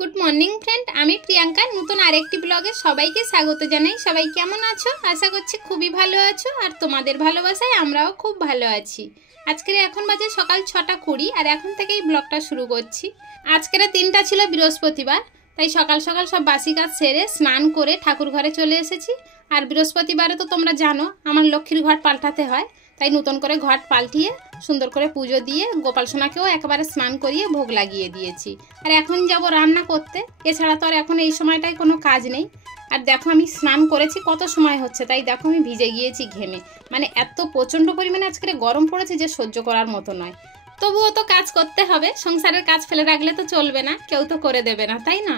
Good morning friend आमी प्रियंका नतून आरेकटी ब्लगे सबाइके स्वागत जानाई। सबाई केमन आछो? आशा करछि खूबই ভালো আছো আর তোমাদের ভালোবাসায় আমরাও খুব ভালো আছি। আজকের এখন বাজে সকাল 6:20 আর এখন থেকেই ব্লগটা শুরু করছি। আজকের দিনটা ছিল বৃহস্পতিবার, তাই সকাল সকাল সব বাসি কাজ সেরে স্নান করে ঠাকুর ঘরে চলে এসেছি। আর বৃহস্পতিবারে তো তোমরা জানো আমার লক্ষ্মীর ঘট পাল্টাতে হয়, তাই নতুন করে ঘট পাল্টিয়ে সুন্দর করে পুজো দিয়ে গোপাল সোনাকেও একবারে স্নান করিয়ে ভোগ লাগিয়ে দিয়েছি। আর এখন যাব রান্না করতে, এছাড়া তো আর এখন এই সময়টায় কোনো কাজ নেই। আর দেখো আমি স্নান করেছি কত সময় হচ্ছে, তাই দেখো আমি ভিজে গিয়েছি ঘেমে, মানে এত প্রচণ্ড পরিমাণে আজকে গরম পড়েছে যে সহ্য করার মতো নয়। তবুও তো কাজ করতে হবে, সংসারের কাজ ফেলে রাখলে তো চলবে না, কেউ তো করে দেবে না, তাই না?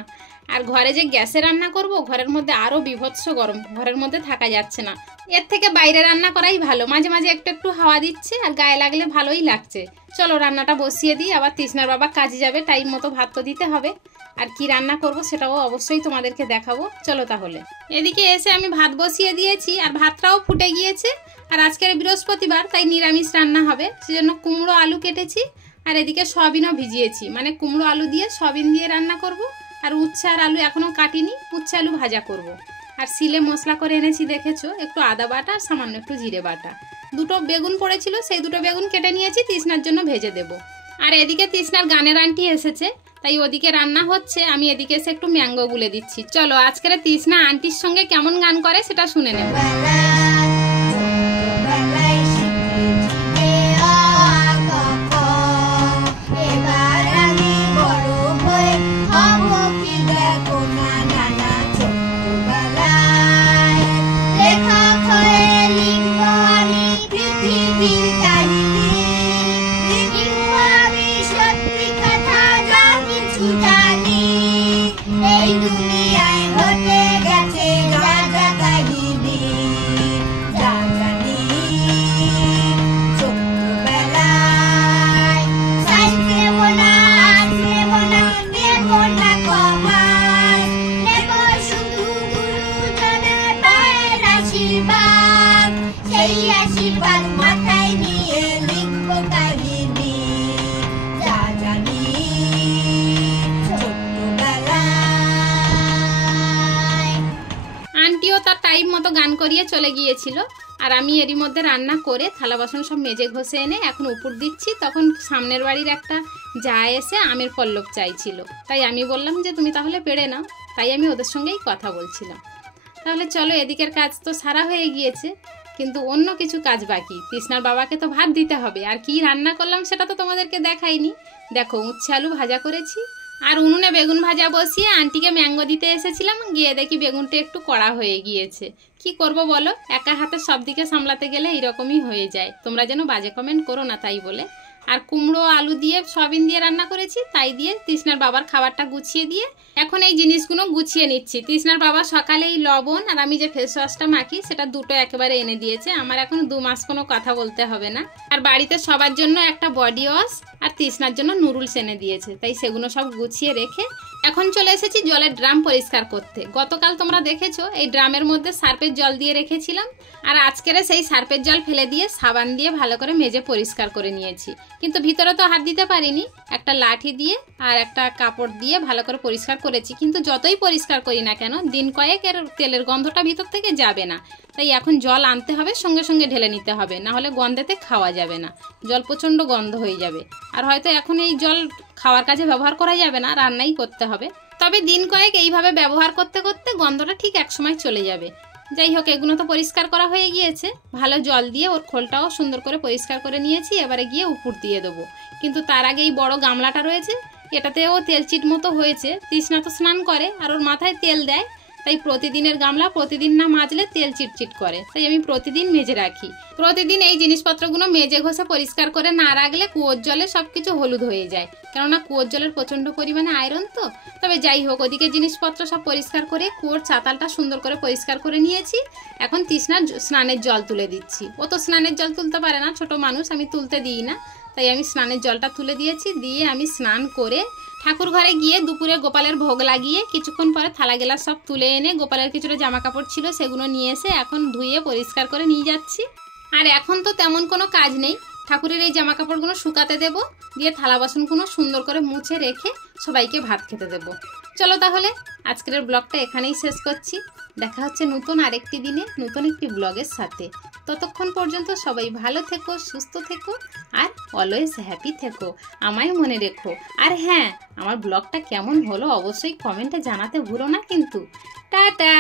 আর ঘরে যে গ্যাসে রান্না করব, ঘরের মধ্যে আরও বিভৎস গরম, ঘরের মধ্যে থাকা যাচ্ছে না। এর থেকে বাইরে রান্না করাই ভালো, মাঝে মাঝে একটু একটু হাওয়া দিচ্ছে আর গায়ে লাগলে ভালোই লাগছে। চলো রান্নাটা বসিয়ে দিই, আবার তৃষ্ণার বাবা কাজে যাবে, টাইম মতো ভাত তো দিতে হবে। আর কি রান্না করব সেটাও অবশ্যই তোমাদেরকে দেখাবো। চলো তাহলে। এদিকে এসে আমি ভাত বসিয়ে দিয়েছি আর ভাতটাও ফুটে গিয়েছে। আর আজকের বৃহস্পতিবার, তাই নিরামিষ রান্না হবে, সেজন্য কুমড়ো আলু কেটেছি আর এদিকে সয়াবিনও ভিজিয়েছি, মানে কুমড়ো আলু দিয়ে সয়াবিন দিয়ে রান্না করব। আর উচ্ছে আর আলু এখনও কাটিনি, উচ্ছে আলু ভাজা করব। আর সিলে মশলা করে এনেছি দেখেছো, একটু আদা বাটা আর সামান্য একটু জিরে বাটা। দুটো বেগুন পড়েছিল, সেই দুটো বেগুন কেটে নিয়েছি, তৃষ্ণার জন্য ভেজে দেব। আর এদিকে তৃষ্ণার গানের আন্টি এসেছে, তাই ওদিকে রান্না হচ্ছে, আমি এদিকে এসে একটু ম্যাঙ্গো গুলে দিচ্ছি। চলো আজকের তৃষ্ণা আন্টির সঙ্গে কেমন গান করে সেটা শুনে নেব। আন্টিও তার টাইম মতো গান করিয়ে চলে গিয়েছিল। আর আমি এরই মধ্যে রান্না করে থালা বাসন সব মেজে ঘষে এনে এখন উপর দিচ্ছি। তখন সামনের বাড়ির একটা যা এসে আমের পল্লব চাইছিল, তাই আমি বললাম যে তুমি তাহলে পেড়ে নাও, তাই আমি ওদের সঙ্গেই কথা বলছিলাম। তাহলে চলো, এদিকের কাজ তো সারা হয়ে গিয়েছে, কিন্তু অন্য কিছু কাজ বাকি। তৃষ্ণার বাবাকে তো ভাত দিতে হবে। আর কি রান্না করলাম সেটা তো তোমাদেরকে দেখাইনি। দেখো উচ্ছে আলু ভাজা করেছি আর উনুনে বেগুন ভাজা বসিয়ে আন্টিকে ম্যাঙ্গো দিতে এসেছিলাম, গিয়ে দেখি বেগুনটা একটু কড়া হয়ে গিয়েছে। কি করব বলো, একা হাতে সব দিকে সামলাতে গেলে এইরকমই হয়ে যায়। তোমরা যেন বাজে কমেন্ট করো না তাই বলে। আর কুমড়ো আলু দিয়ে সয়াবিন দিয়ে রান্না করেছি, তাই দিয়ে তৃষ্ণার বাবার খাবারটা গুছিয়ে দিয়ে এখন এই জিনিসগুলো গুছিয়ে নিচ্ছি। তৃষ্ণার বাবা সকালে এই লবণ আর আমি যে ফেস ওয়াশটা মাখি সেটা দুটো একেবারে এনে দিয়েছে, আমার এখন 2 মাস কোনো কথা বলতে হবে না। আর বাড়িতে সবার জন্য একটা বডি ওয়াশ আর তৃষ্ণার জন্য নুডলস এনে দিয়েছে, তাই সেগুলো সব গুছিয়ে রেখে এখন চলে এসেছি জলের ড্রাম পরিষ্কার করতে। গতকাল তোমরা দেখেছো এই ড্রামের মধ্যে সার্ফের জল দিয়ে রেখেছিলাম, আর আজকের সেই সার্ফের জল ফেলে দিয়ে সাবান দিয়ে ভালো করে মেজে পরিষ্কার করে নিয়েছি। কিন্তু ভিতরে তো হাত দিতে পারিনি, একটা লাঠি দিয়ে আর একটা কাপড় দিয়ে ভালো করে পরিষ্কার করেছি। কিন্তু যতই পরিষ্কার করি না কেন, দিন কয়েকের তেলের গন্ধটা ভিতর থেকে যাবে না, তাই এখন জল আনতে হবে, সঙ্গে সঙ্গে ঢেলে নিতে হবে, না হলে গন্ধেতে খাওয়া যাবে না, জল প্রচণ্ড গন্ধ হয়ে যাবে। আর হয়তো এখন এই জল খাওয়ার কাজে ব্যবহার করা যাবে না, রান্নাই করতে হবে। তবে দিন কয়েক এইভাবে ব্যবহার করতে করতে গন্ধটা ঠিক একসময় চলে যাবে। যাই হোক, এগুলো তো পরিষ্কার করা হয়ে গিয়েছে, ভালো জল দিয়ে ওর খোলটাও সুন্দর করে পরিষ্কার করে নিয়েছি। এবারে গিয়ে উপর দিয়ে দেবো, কিন্তু তার আগে এই বড় গামলাটা রয়েছে, এটাতেও তেল চিট মতো হয়েছে। তৃষ্ণা তো স্নান করে আর ওর মাথায় তেল দেয়, তাই প্রতিদিনের গামলা প্রতিদিন না মাজলে তেল চিটচিট করে, তাই আমি প্রতিদিন মেজে রাখি। প্রতিদিন এই জিনিসপত্রগুলো মেজে ঘষে পরিষ্কার করে না রাখলে কুয়োর জলে সবকিছু হলুদ হয়ে যায়, কেননা কুয়োর জলের প্রচণ্ড পরিমাণে আয়রন তো। তবে যাই হোক, ওদিকে জিনিসপত্র সব পরিষ্কার করে কুয়োর চাতালটা সুন্দর করে পরিষ্কার করে নিয়েছি। এখন তৃষ্ণার স্নানের জল তুলে দিচ্ছি। ও তো স্নানের জল তুলতে পারে না, ছোট মানুষ, আমি তুলতে দিই না, তাই আমি স্নানের জলটা তুলে দিয়েছি। দিয়ে আমি স্নান করে ঠাকুর ঘরে গিয়ে দুপুরে গোপালের ভোগ লাগিয়ে কিছুক্ষণ পরে থালা গ্লাস সব তুলে এনে গোপালের কিছুটা জামা কাপড় ছিল সেগুলো নিয়ে এসে এখন ধুয়ে পরিষ্কার করে নিয়ে যাচ্ছি। আর এখন তো তেমন কোনো কাজ নেই, ঠাকুরের এই জামা কাপড়গুলো শুকাতে দেব, দিয়ে থালা বাসনগুলো সুন্দর করে মুছে রেখে সবাইকে ভাত খেতে দেব। চলো তাহলে আজকের ব্লগটা এখানেই শেষ করছি। দেখা হচ্ছে নতুন আরেকটি দিনে নতুন একটি ব্লগের সাথে। ততক্ষণ পর্যন্ত সবাই ভালো থেকো, সুস্থ থেকো আর অলওয়েজ হ্যাপি থেকো, আমায় মনে রেখো। আর হ্যাঁ, আমার ব্লগটা কেমন হলো অবশ্যই কমেন্টে জানাতে ভুলো না কিন্তু। টাটা।